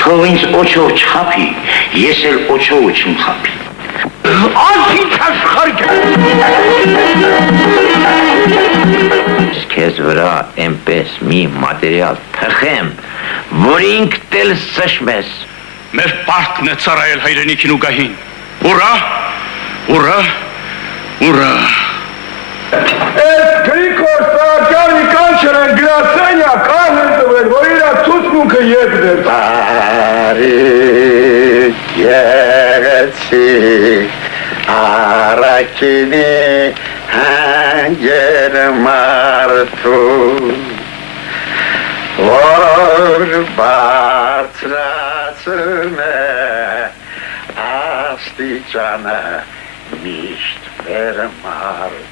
թող ինձ օչով չխափի, ես էլ օչով չմխափի։ Անցինչ աշխարհ Քեզ վրա այնպես մի մատերիալ թխեմ, որ ինքդ էլ սշմես։ Մեր պարտքն է ծառայել հայրենիքին ու գահին։ Ուրա, ուրա, ուրա։ Այս Գրիգոր Սահակյանի կանչերեն գրասենյա կան են տվել, որ իրա ցուցմունքը ետներ։ Բարի գեղեցիկ առաքինի հանգեր մարդու, որ բարձրացում է աստիճանը միշտ վեր մարդու։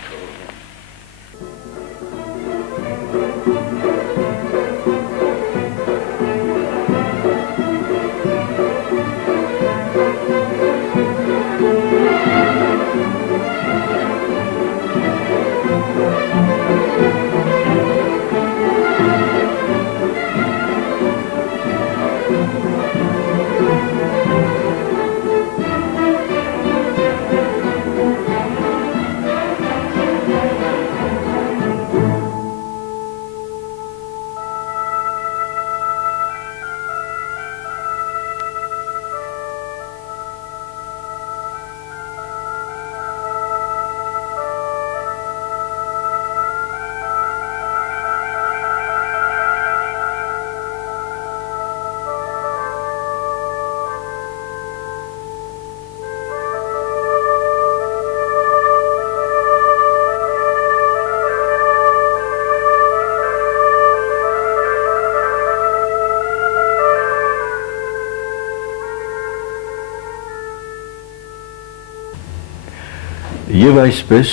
Եվ այսպես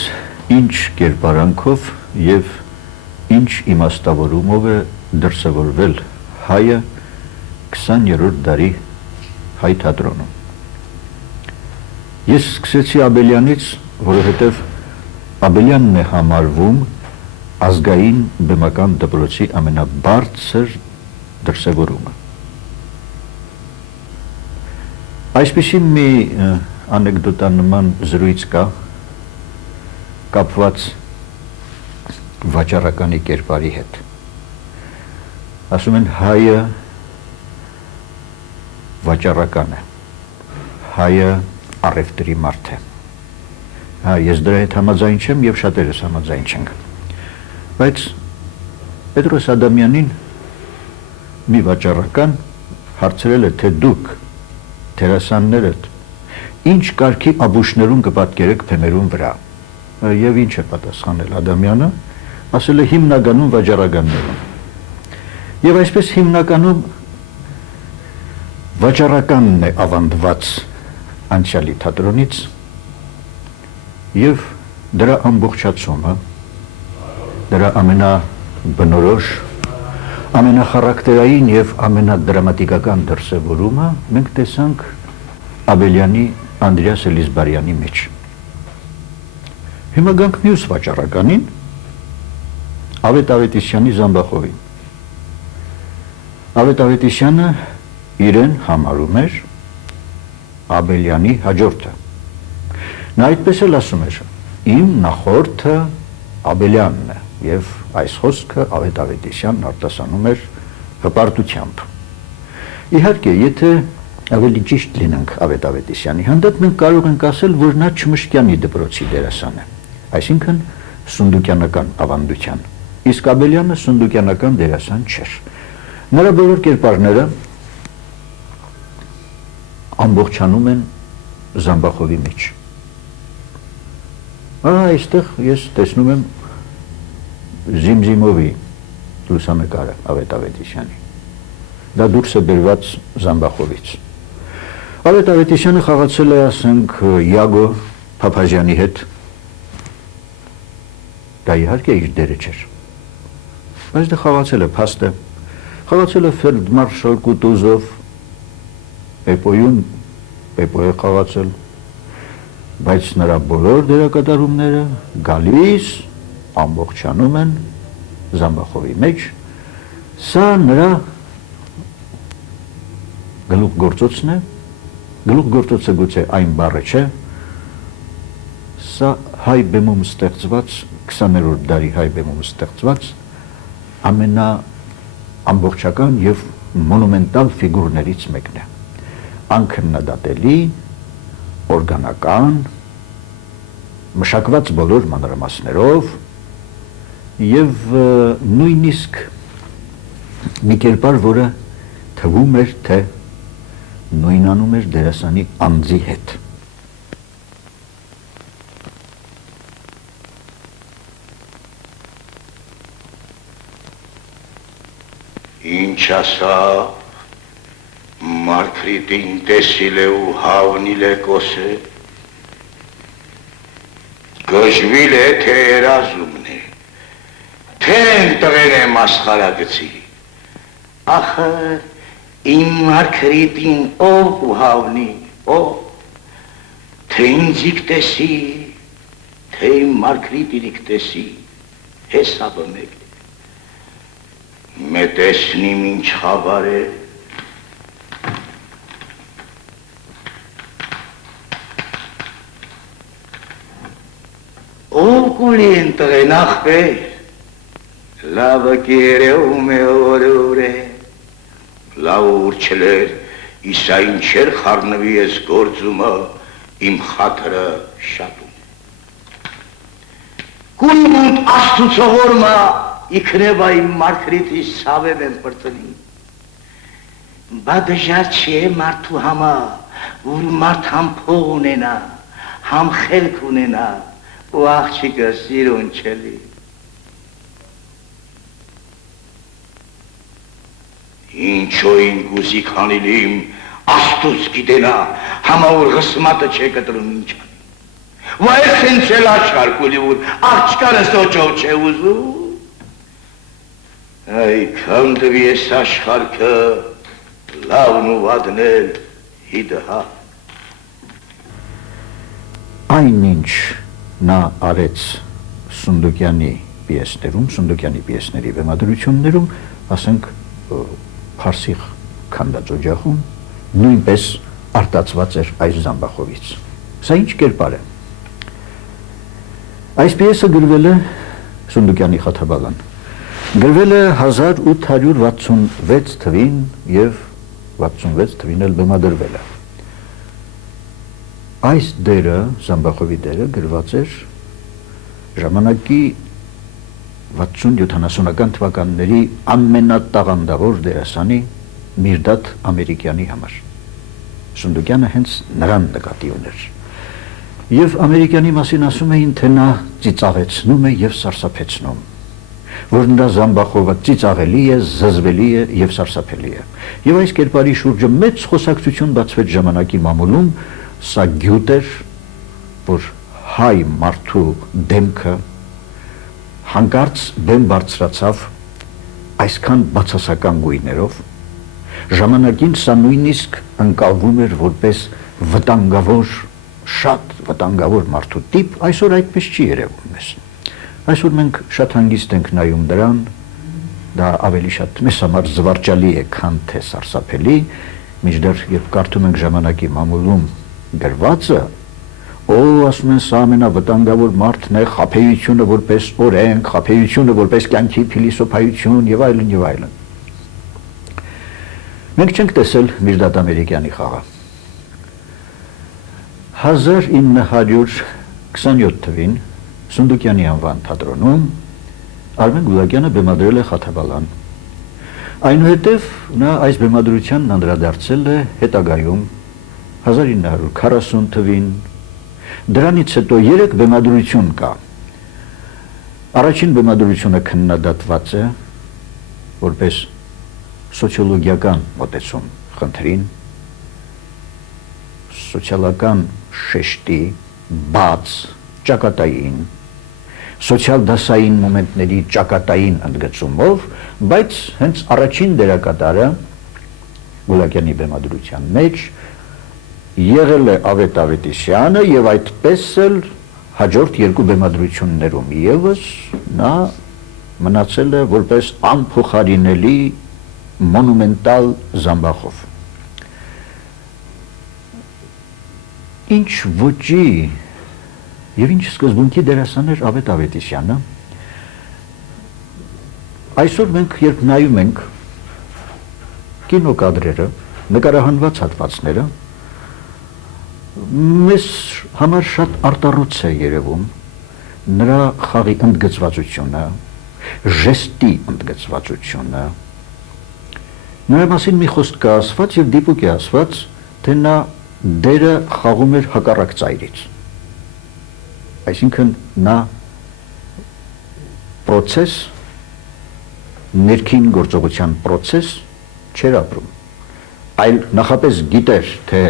ինչ կերպարանքով և ինչ իմաստավորումով է դրսևորվել հայը 20-րդ դարի հայ թատրոնում։ Ես սկսեցի Աբելյանից, որովհետև Աբելյանն է համարվում ազգային բեմական դպրոցի ամենաբարձր դրսևորումը։ Այսպիսի մի անեկդոտանման զրույց կա, կապված վաճառականի կերպարի հետ։ Ասում են հայը վաճառական է, հայը առևտրի մարդ է։ Ես դրա հետ համաձայն չեմ և շատերս համաձայն չենք։ Բայց Պետրոս Ադամյանին մի վաճառական հարցրել է, թե դուք դերասաններդ ինչ կարգի աբուշներում կպատկերեք փեմերուն վրա։ Եվ ինչ է պատասխանել Ադամյանը, ասել է հիմնականում վաճառականներում։ Եվ այսպես հիմնականում վաճառականն է ավանդված անցյալի թատրոնից և դրա ամբողջացումը, դրա ամենաբնորոշ, ամենախարակտերային և ամենադրամատիկական դրսևորումը մենք տեսանք Աբելյանի Անդրեաս Էլիզբարյանի մեջ։ Հիմա գանք մյուս վաճառականին, Ավետ Ավետիսյանի Զամբախովին։ Ավետ Ավետիսյանը իրեն համարում էր Աբելյանի հաջորդը։ Նա այդպես էլ ասում էր, իմ նախորդը Աբելյանն է, և այս խոսքը Ավետ Ավետիսյանն արտասանում էր հպարտությամբ։ Իհարկե, եթե ավելի ճիշտ լինենք Ավետ Ավետիսյանի հանդեպ, մենք կարող ենք ասել, որ նա Չմշկյանի դպրոցի դերասան է, այսինքն սունդուկյանական ավանդության, իսկ Աբելյանը սունդուկյանական դերասան չէր։ Նրա բոլոր կերպարները ամբողջանում են Զամբախովի մեջ։ Այստեղ ես տեսնում եմ Զիմզիմովի լուսանկարը Ավետ Ավետիսյանի։ Դա դուրս է բերված Զամբախովից։ Ավետ Ավետիսյանը խաղացել է, ասենք, Յագո Փափազյանի հետ։ Դա իհարկե իր դերը չէր։ Բայց դա խաղացել է փաստը, խաղացել է ֆելդմարշալ Կուտուզով, Պեպոյում Պեպո է խաղացել, բայց նրա բոլոր դերակատարումները գալիս ամբողջանում են Զամբախովի մեջ։ Սա նրա գլուխգործոցն է, գլուխգործոցը գուցե այն բառը չէ, սա հայ բեմում ստեղծված, 20-րդ դարի հայ բեմում ստեղծված ամենաամբողջական և մոնումենտալ ֆիգուրներից մեկն է, անքննադատելի, օրգանական, մշակված բոլոր մանրամասներով և նույնիսկ մի կերպար, որը թվում էր, թե նույնանում էր դերասանի անձի հետ։ Ինչ ասա, Մարգրիտին տեսիլ է ու հավնիլ է կոսե, գժվիլ է, թե երազումն է, թե ընտրեն է մասխարագծի, ախր իմ Մարգրիտին ով ու հավնի, ով, թե ինձիք տեսի, թե իմ Մարգրիտինիք տեսի, հեսաբը մեկ է, մետեսնիմ ինչ խավար է, ով կուլի ընտրեն ախպեր, լավը կերեում է օրոր է, լավ ուր չլեր, իսա ինչեր խարնվի ես գործումը, իմ խաթրը շատում։ Կույմունդ աստուցողորմա, իքրեվա իմ Մարգրիտի սավև եմ պրծնի, բա դժար չի է մարդու համա, որ մարդ համ փող ունենա, համ խելք ունենա, ու աղջիկը սիրուն չելի։ Ինչոյին գուզի քանիլիմ, աստուց գիտենա, համա որ ғսմատը չէ կտրում ինչ անի։ Վայ սենց էլ աշարկուլի որ աղջկանը սոչով չէ ուզու։ Այքան դվի ես աշխարքը, լավն ու վադնել հիդը հա։ Այն ինչ նա արեց Սունդուկյանի պիեսներում, Սունդուկյանի պիեսների բեմադրություններում, ասենք Փարսի քանդածօջախում, նույնպես արտացված էր այս Զամբախովից։ Սա ինչ կերպար է։ Այս պիեսը գրվել է Սունդուկյանի Խաթաբալան, գրվել է 1866 թվին և 66 թվին էլ բեմադրվել է։ Այս դերը, Զամբախովի դերը, գրված էր ժամանակի 60-70-ական թվականների ամենատաղանդավոր դերասանի Միրդադ Ամերիկյանի համար։ Սունդուկյանը հենց նրան նկատի ուներ։ Եվ Ամերիկյանի մասին ասում էին, թե նա ծիծաղեցնում է և սարսափեցնում, որ նրա Զամբախովը ծիծաղելի է, զզվելի է և սարսափելի է։ Եվ այս կերպարի շուրջը մեծ խոսակցություն բացվեց ժամանակի մամուլում, սա գյուտ էր, որ հայ մարդու դեմքը հանկարծ բեմ բարձրացավ այսքան բացասական գույներով, ժամանակին սա նույնիսկ ընկալվում էր որպես վտանգավոր, շատ վտանգավոր մարդու տիպ, այսօր այդպես չի երևում մեզ։ Այսօր մենք շատ հանգիստ ենք նայում դրան, դա ավելի շատ մեզ համար զվարճալի է, քան թե սարսափելի, մինչդեռ երբ կարդում ենք ժամանակի մամուլում գրվածը, ասում են սա ամենավտանգավոր մարդն է, խաբեությունը որպես օրենք, խաբեությունը որպես կյանքի փիլիսոփայություն եւ այլն եւ այլն։ Մենք չենք տեսել Միրդադ Ամերիկյանի խաղը։ 1927 թվին Սունդուկյանի անվան թատրոնում Արմեն Գուլակյանը բեմադրել է Խաթաբալան։ Այնուհետև նա այս բեմադրությանն անդրադարձել է հետագայում 1940 թվին։ Դրանից հետո 3 բեմադրություն կա։ Առաջին բեմադրությունը քննադատված է որպես սոցիոլոգիական մոտեցում խնդրին, սոցիալական շեշտի, բաց, ճակատային, սոցիալ-դասային մոմենտների ճակատային ընդգծումով, բայց հենց առաջին դերակատարը Գուլակյանի բեմադրության մեջ եղել է Ավետ Ավետիսյանը և այդպես էլ հաջորդ 2 բեմադրություններում ևս նա մնացել է որպես անփոխարինելի մոնումենտալ Զամբախով։ Ինչ ոճի եւ ինչ սկզբունքի դերասան էր Ավետ Ավետիսյանը։ Այսօր մենք երբ նայում ենք կինոկադրերը, նկարահանված հատվածները, մեզ համար շատ արտառոց է երևում նրա խաղի ընդգծվածությունը, ժեստի ընդգծվածությունը։ Նրա մասին մի խոսք կա ասված եւ դիպուկ է ասված, թե նա դերը խաղում էր հակառակ ծայրից։ Այսինքն նա process, ներքին գործողության process չէր ապրում, այլ նախապես գիտեր, թե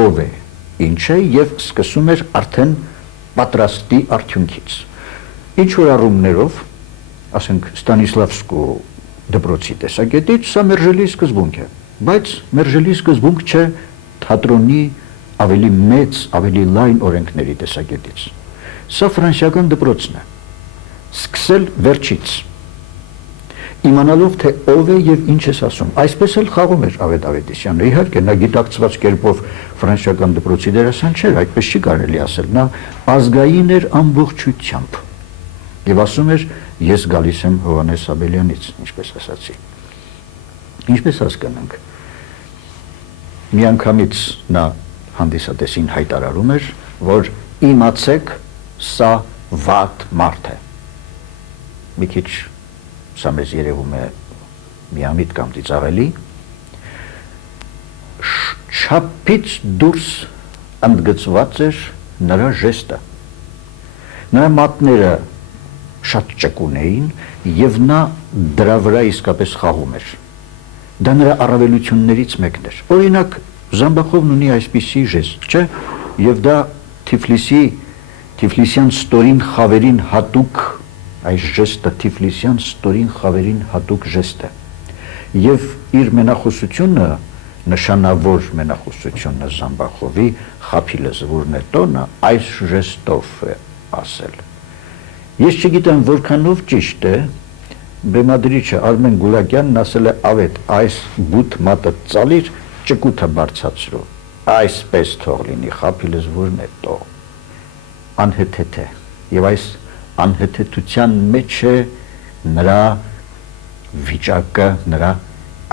ով է, ինչ է եւ սկսում էր արդեն պատրաստի արդյունքից։ Ինչ որ առումներով, ասենք Ստանիսլավսկու դպրոցի տեսակետից, սա մերժելի սկզբունք է, բայց մերժելի սկզբունք չէ թատրոնի ավելի մեծ, ավելի լայն օրենքների տեսակետից։ Սա ֆրանսիական դպրոցն է, սկսել վերջից, իմանալով թե ով է եւ ինչ ես ասում։ Այսպես էլ խաղում էր Ավետ Ավետիսյանը, իհարկե նա գիտակցված կերպով ֆրանսիական դպրոցի դերասան չէր, այդպես չի կարելի ասել, նա ազգային էր ամբողջությամբ եւ ասում էր ես գալիս եմ Հովհաննես Աբելյանից, ինչպես ասացի։ Ինչպես հասկանանք։ Միանգամից նա հանդիսատեսին հայտարարում էր, որ իմացեք, սա վատ մարդ է։ Մի քիչ սա մեզ երևում է միամիտ կամ ծիծաղելի, չափից դուրս ընդգծված էր նրա ժեստը։ Նրա մատները շատ ճկուն էին եւ նա դրա վրա իսկապես խաղում էր։ Դա նրա առավելություններից մեկն էր։ Օրինակ, Զամբախովն ունի այսպիսի ժեստ, չէ՞, եւ դա Թիֆլիսյան ստորին խավերին հատուկ, այս ժեստը Թիֆլիսյան ստորին խավերին հատուկ ժեստ է։ Եվ իր մենախոսությունը, նշանավոր մենախոսությունը Զամբախովի խափիլը զվուրն է տոնը, այս ժեստով է ասել։ Ես չգիտեմ որքանով ճիշտ է, բեմադրիչը Արմեն Գուլակյանն ասել է Ավետ, այս բութ մատը ծալիր, ճկութը բարձացրու, այսպես թող լինի, խափիլը զվուրն է տո, անհեթեթ է, եւ այս անհեթեթության մեջ է նրա վիճակը, նրա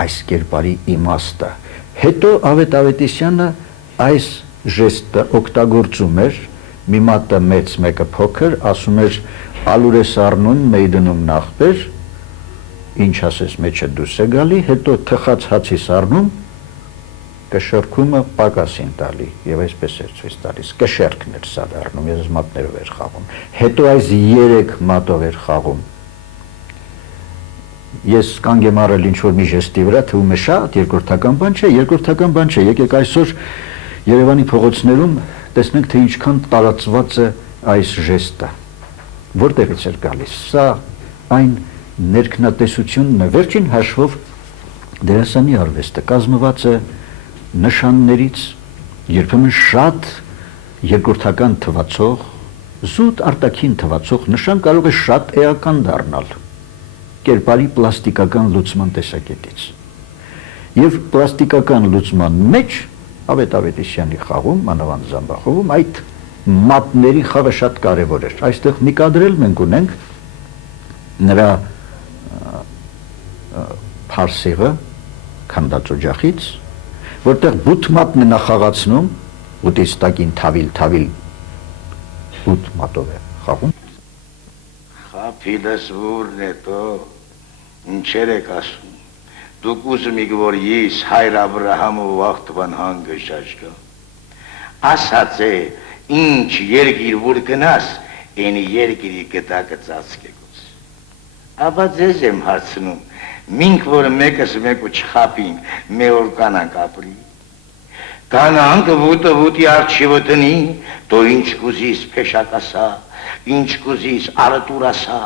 այս կերպարի իմաստը։ Հետո Ավետ Ավետիսյանը այս ժեստը օգտագործում էր, մի մատը մեծ, մեկը փոքր, ասում էր ալուր ես առնում, մեյդնում նախբեր, ինչ ասես մեջը դուրս է գալի, հետո թխած հացիս առնում, կշերքումը պակասին տալի, եւ այսպես էր ցույց տալիս, կշերքն էր սա դառնում, ես մատներով էր խաղում, հետո այս 3 մատով էր խաղում։ Ես կանգ եմ առել ինչ-որ մի ժեստի վրա, թվում է շատ երկրորդական բան չէ, երկրորդական բան չէ, եկեք այսօր Երևանի փողոցներում տեսնենք, թե ինչքան տարածված է այս ժեստը, որտեղից էր գալիս, սա այն ներքնատեսությունն է, վերջին հաշվով դերասանի արվեստը կազմված է նշաններից, երբեմն շատ երկրորդական թվացող, զուտ արտաքին թվացող նշան կարող է շատ էական դառնալ կերպարի պլաստիկական լուծման տեսակետից։ Եվ պլաստիկական լուծման մեջ Ավետ Ավետիսյանի խաղում, մանավանդ Զամբախովում, այդ մատների խաղը շատ կարևոր էր։ Այստեղ մի կադրել մենք ունենք նրա փարսեղը քանդած օջախից, որտեղ բութ մատն է նա խաղացնում, ուտից տակին թավիլ բութ մատով է խաղում։ Խափիլս վուրն է տո, ինչեր եք ասում, դուք ուզում եք, որ ես հայր Աբրահամը վաղթվան հանգը շաշկա։ Ասած է, ինչ երգիր որ գնաս, ենի երգիրի գտակը ծածկեգուց։ Աբա ձեզ եմ հարցնում, մինք որ մեկս մեկու չխապինք, մի օր կանանք ապրի։ Կանանք վուտի արջիվը տնի, դո ինչ կուզիս փեշակասա, ինչ կուզիս արտուր ասա,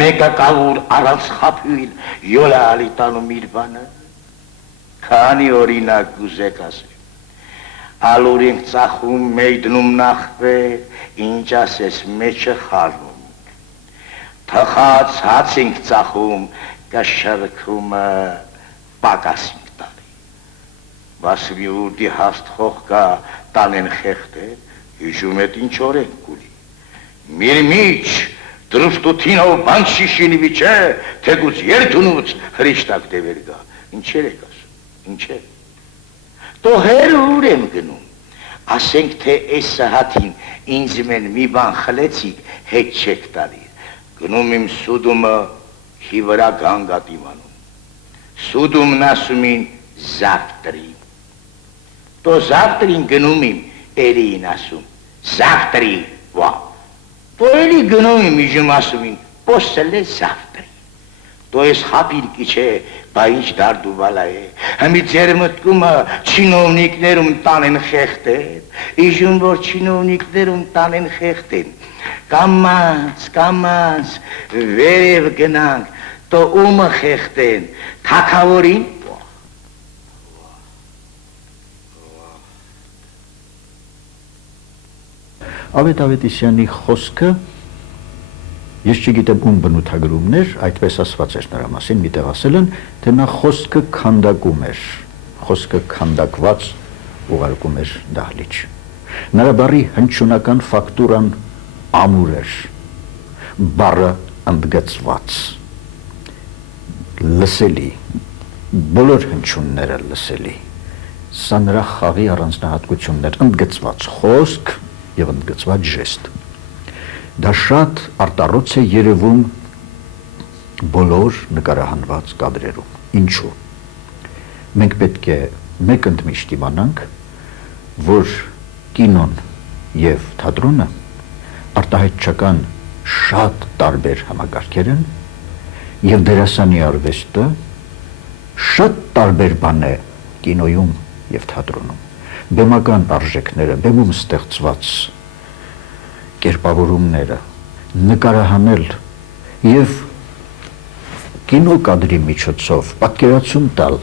մեկը կավոր առանց խափյուիլ, յոլա ալի տանում իր բանը, քանի օրինակ կուզեք ասել, ալուր ենք ծախում, մեյդնում նախվեր, ինչ ասես մեջը խարվում, թխած հաց ենք ծախում, կշրկումը պակաս ենք տալի, was wir die hast hochka tanen gechte hüжում et ինչ օրենք կուլի Mir միջ դրուստութինով բան շիշինի վիճե թեկուց երթունուց հրիշտակ դևեր գա ինչեր եք ասում ինչեր Դո հերուր եմ գնում ասենք թե այս սահաթին ինձ մեն մի բան խլեցիք հետ չեք տալի գնում իմ սուդումը հիվրա գանգատ իմանում սուդումն ասում ին զավտրի Դո զավտրին գնում իմ էլին ասում զավտրի վա Դո էլի գնում իմ իժում ասում ին պոսել է զավտրի Դո ես հապին կիչ է բա ինչ դարդու բալա է Հմի ձեր մտկումը չինովնիկներում տանեն խեղտեն Իժում որ չինովնիկներում տանեն խեղտեն Կամած վերև գնանք Դո ումը խեղտեն թակավորին Ավետ Ավետիսյանի խոսքը Ես չգիտեմ ում բնութագրումներ, այդպես ասված էր նրա մասին, միտեղ ասել են, թե նա խոսքը քանդակում էր, խոսքը քանդակված ուղարկում էր դահլիճ։ Նրա բառի հնչյունական ֆակտուրան ամուր էր, բառը ընդգծված, լսելի, բոլոր հնչյունները լսելի։ Սա նրա խաղի առանձնահատկություններ, ընդգծված խոսք եւ ընդգծված ժեստ։ Դա շատ արտառոց է երևում բոլոր նկարահանված կադրերում։ Ինչու։ Մենք պետք է մեկ ընդմիշտ իմանանք, որ կինոն եւ թատրոնը արտահայտչական շատ տարբեր համակարգեր են եւ դերասանի արվեստը շատ տարբեր բան է կինոյում եւ թատրոնում։ Բեմական արժեքները, բեմում ստեղծված կերպավորումները, նկարահանել եւ կինոկադրի միջոցով պատկերացում տալ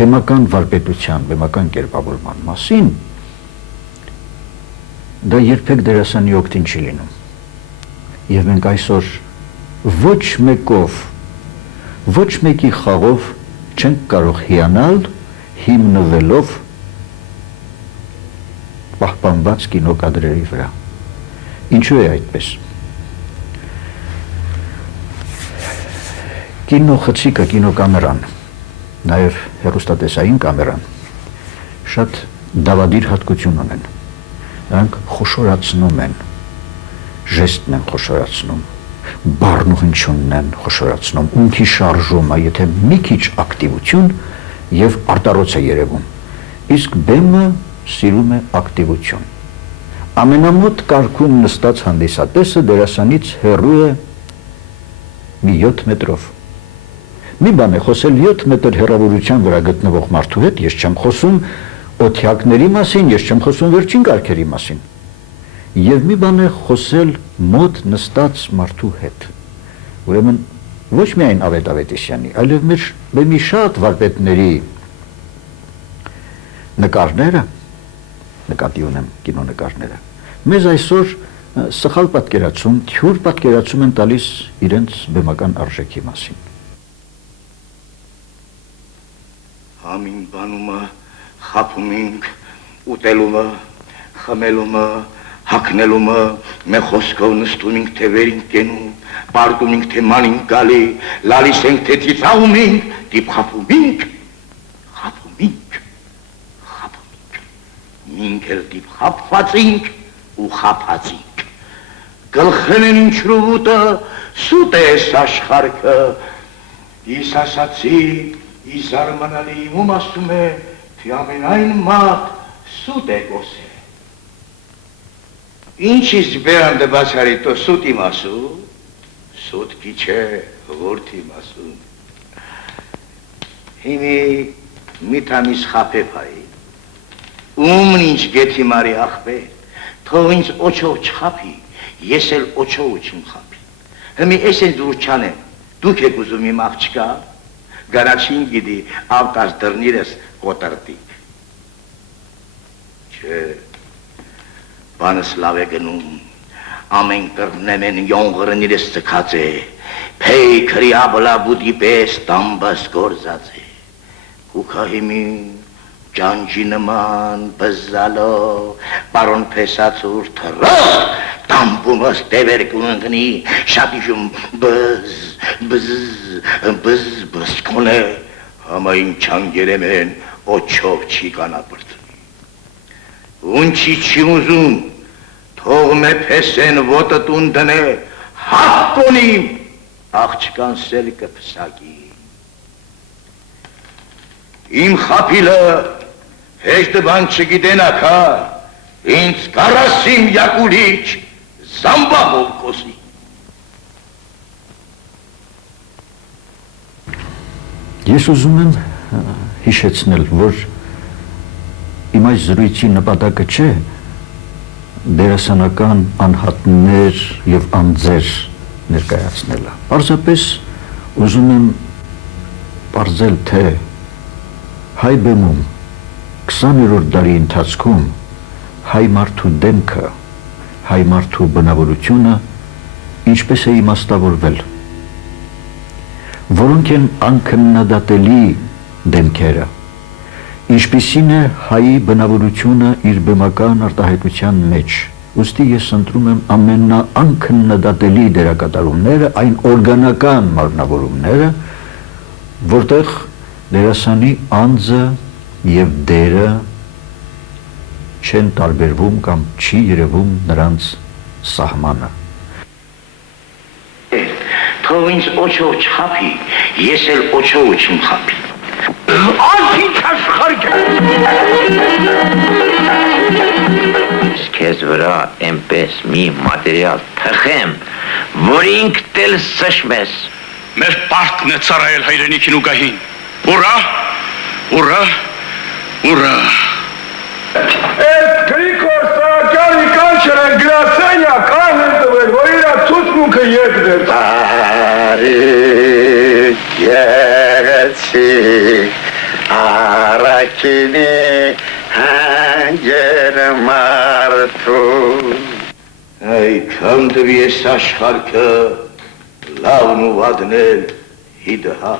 բեմական վարպետության, բեմական կերպավորման մասին դա երբեք դերասանի օգտին չի լինում։ Եվ մենք այսօր ոչ մեկով, ոչ մեկի խաղով չենք կարող հիանալ հիմնվելով պահպանված կինոկադրերի վրա։ Ինչու է այդպես։ Կինոխցիկը, կինոկամերան, նաև հեռուստատեսային կամերան շատ դավադիր հատկություն ունեն։ Նրանք խոշորացնում են, ժեստն են խոշորացնում, բառն ու հնչյունն են խոշորացնում, ունքի շարժումը, եթե մի քիչ ակտիվություն եւ արտառոց է երևում։ Իսկ բեմը սիրում է ակտիվություն։ Ամենամոտ կարգում նստած հանդիսատեսը դերասանից հեռու է մի 7 մետրով։ Մի բան է խոսել 7 մետր հեռավորության վրա գտնվող մարդու հետ, ես չեմ խոսում օթյակների մասին, ես չեմ խոսում վերջին կարգերի մասին։ Եվ մի բան է խոսել մոտ նստած մարդու հետ։ Ուրեմն ոչ միայն Ավետ Ավետիսյանի, այլև մեր բեմի շատ վարպետների նկարները նկատի ունեմ կինոնկարները մեզ այսօր սխալ պատկերացում, թյուր պատկերացում են տալիս իրենց բեմական արժեքի մասին։ Համին բանումը, խափումինք, ուտելումը, խմելումը, հակնելումը, մե խոսքով նստում ինք թե վերինք կենում, պարտում ինք թե մանինք գալի, լալիս ենք թե ծիծաղում ինք, դիպ խափումինք, Մինք էլ դիպ խապվածինք ու խապացինք, գլխեն են ինչ ռուվուտը, սուտ է ես աշխարքը, իս ասացի, իս արմանալի իմում ասում է, թե ամենայն մատ սուտ է գոսե։ Ինչ իս բերանդ բացարի տո սուտ իմ ասու, սուտ կիչ է, որդ իմ ասում։ Հիմի մի թամիս խապեպայի, Ումն ինչ գեթի մարի ախպեր, թող ինձ օչով չխապի, ես էլ օչով չիմ խապի։ Հմի ես են դուր չանեմ, դուք եք ուզում իմ աղջկա, գարաչին գիդի ավտաշ դրնիրս կոտրտիկ։ Չէ, բանս լավ է գնում, ամեն կրնեմ են յոնղրնիրս ծկած է, պեյ քրի աբլա բուդի պես տամբաս գորզած է, կուքա հիմի Ջանջի նման բզալո Պարոն փեսացուր թռող Տամբումս տևեր կունգնի Շատիշում բզ կոնե Համային չանգերեմ են Օչով չի կանապրծնի Ունչի չի ուզում Թող մե փեսեն ոտը տուն դնե Հապ կոնիմ Աղջկան սել կպսակի Իմ խապիլը Հեշտ բան չգիտենակ հա Ինձ կարասիմ յակուլիչ Զամբահով կոսի Ես ուզում եմ հիշեցնել, որ իմ այս զրույցի նպատակը չէ դերասանական անհատներ և անձեր ներկայացնելը։ Պարզապես ուզում եմ պարզել, թե հայ բեմում 20-րդ դարի ընթացքում հայ մարդու դեմքը, հայ մարդու բնավորությունը ինչպես է իմաստավորվել, որոնք են անքննադատելի դեմքերը, ինչպիսին է հայի բնավորությունը իր բեմական արտահայտության մեջ, ուստի ես ընտրում եմ ամենաանքննադատելի դերակատարումները, այն օրգանական մարմնավորումները, որտեղ դերասանի անձը և դերը չեն տարբերվում կամ չի երևում նրանց սահմանը։ Թող ինձ օչով չխապի, ես էլ օչով չմ խապի։ Անցինչ աշխարհ Քեզ վրա այնպես մի մատերիալ թխեմ, որ ինքդ էլ սշմես։ Մեր պարտքն է ծառայել հայրենիքին ու գահին։ Ուրա, ուրա, ուրա։ Այդ Գրիգոր Սահակյանի կանչերը գրասենյա կան են տվել, որ իրա ցուցմունքը ետ Բարի գեղեցիկ Արաքինի հանգեր մարդու Այքան դվի ես աշխարհքը լավն ու վադն էլ հիդը հա